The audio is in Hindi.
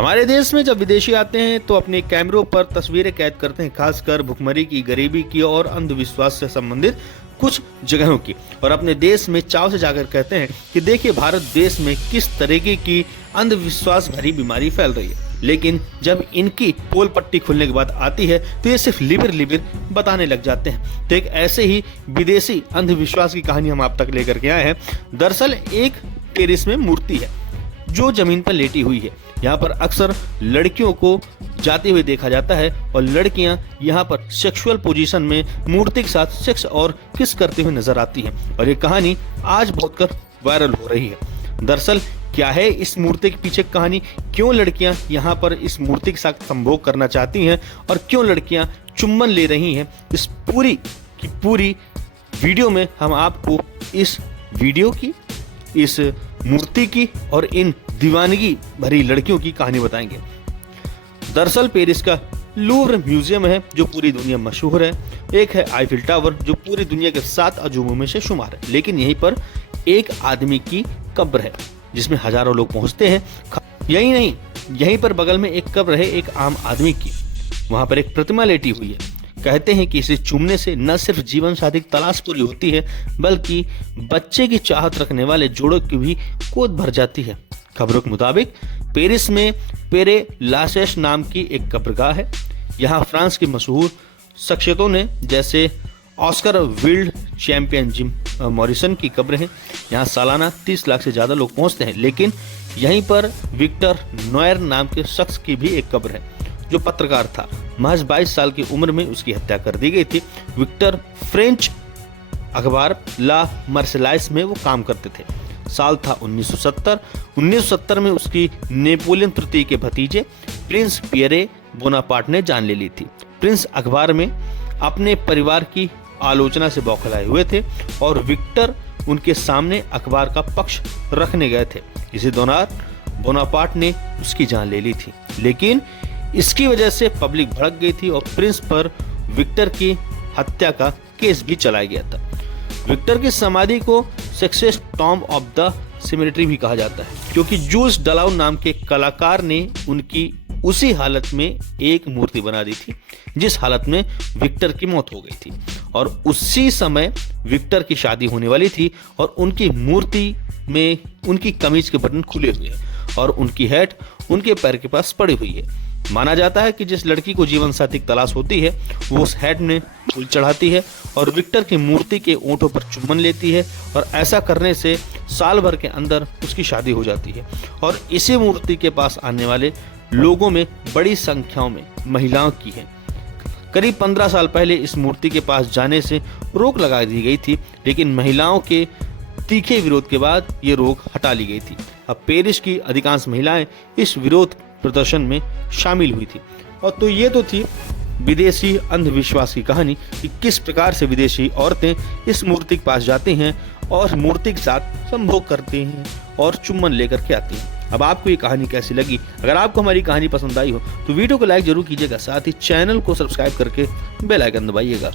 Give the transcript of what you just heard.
हमारे देश में जब विदेशी आते हैं तो अपने कैमरों पर तस्वीरें कैद करते हैं, खासकर भुखमरी की, गरीबी की और अंधविश्वास से संबंधित कुछ जगहों की, और अपने देश में चाव से जाकर कहते हैं कि देखिए भारत देश में किस तरीके की अंधविश्वास भरी बीमारी फैल रही है। लेकिन जब इनकी पोल पट्टी खुलने के बाद आती है तो ये सिर्फ लिबिर बताने लग जाते हैं। तो एक ऐसे ही विदेशी अंधविश्वास की कहानी हम आप तक लेकर के आए हैं। दरअसल एक टेरेस में मूर्ति है जो जमीन पर लेटी हुई है। यहाँ पर अक्सर लड़कियों को जाते हुए देखा जाता है और लड़कियां यहाँ पर सेक्सुअल पोजीशन में मूर्ति के साथ सेक्स और किस करते हुए नजर आती हैं, और ये कहानी आज बहुत कर वायरल हो रही है। दरअसल क्या है इस मूर्ति के पीछे कहानी, क्यों लड़कियां यहाँ पर इस मूर्ति के साथ संभोग करना चाहती हैं और क्यों लड़कियां चुम्बन ले रही हैं, इस पूरी की पूरी वीडियो में हम आपको इस वीडियो की, इस मूर्ति की और इन दीवानगी भरी लड़कियों की कहानी बताएंगे। दरअसल पेरिस का लूव्र म्यूजियम है जो पूरी दुनिया में मशहूर है। एक है आईफिल टावर जो पूरी दुनिया के 7 अजूबों में से शुमार है। लेकिन यहीं पर एक आदमी की कब्र है जिसमें हजारों लोग पहुंचते हैं। यही नहीं, यहीं पर बगल में एक कब्र है एक आम आदमी की। वहां पर एक प्रतिमा लेटी हुई है। कहते हैं कि इसे चूमने से न सिर्फ जीवन साथी की तलाश पूरी होती है बल्कि बच्चे की चाहत रखने वाले जोड़ों की भी गोद भर जाती है। खबरों के मुताबिक पेरिस में पेरे लाशेस नाम की एक कब्रगाह है। यहाँ फ्रांस की मशहूर शख्सियतों ने जैसे Oscar Wilde, champion Jim Morrison की कब्र है। यहाँ सालाना 30 लाख से ज्यादा लोग पहुंचते हैं। लेकिन यहीं पर विक्टर नोयर नाम के शख्स की भी एक कब्र है जो पत्रकार था। महज 22 साल की उम्र में उसकी हत्या कर दी गई थी। विक्टर फ्रेंच अखबार ला मर्सेलाइस में वो काम करते थे। साल था 1970। 1970 में उसकी नेपोलियन तृतीय के भतीजे प्रिंस पियरे बोनापार्ट ने जान ले ली थी। प्रिंस अखबार में अपने परिवार की आलोचना से बौखलाए हुए थे और विक्टर उनके सामने अखबार का पक्ष रखने गए थे। इसी दौरान बोनापार्ट ने उसकी जान ले ली थी। लेकिन इसकी वजह से पब्लिक भड़क गई थी और प्रिंस पर विक्टर की हत्या का केस भी चलाया गया था। विक्टर की समाधि को success tomb of the symmetry भी कहा जाता है क्योंकि जूल्स डलाउ नाम के कलाकार ने उनकी उसी हालत में एक मूर्ति बना दी थी जिस हालत में विक्टर की मौत हो गई थी, और उसी समय विक्टर की शादी होने वाली थी और उनकी मूर्ति में उनकी कमीज के बटन खुले हुए हैं और उनकी हैट उनके पैर के पास पड़ी हुई है। माना जाता है कि जिस लड़की को जीवन साथी की तलाश होती है वो उस हैट में फूल चढ़ाती है और विक्टर की मूर्ति के ओंठों पर चुम्बन लेती है, और ऐसा करने से साल भर के अंदर उसकी शादी हो जाती है। और इसी मूर्ति के पास आने वाले लोगों में बड़ी संख्याओं में महिलाओं की है। करीब 15 साल पहले इस मूर्ति के पास जाने से रोक लगा दी गई थी, लेकिन महिलाओं के तीखे विरोध के बाद ये रोक हटा ली गई थी। अब पेरिस की अधिकांश महिलाएं इस विरोध प्रदर्शन में शामिल हुई थी। और तो ये तो थी विदेशी अंधविश्वास की कहानी कि किस प्रकार से विदेशी औरतें इस मूर्ति के पास जाती हैं और मूर्ति के साथ संभोग करती हैं और चुम्बन लेकर के आती हैं। अब आपको ये कहानी कैसी लगी? अगर आपको हमारी कहानी पसंद आई हो तो वीडियो को लाइक जरूर कीजिएगा, साथ ही चैनल को सब्सक्राइब करके बेल आइकन दबाइएगा।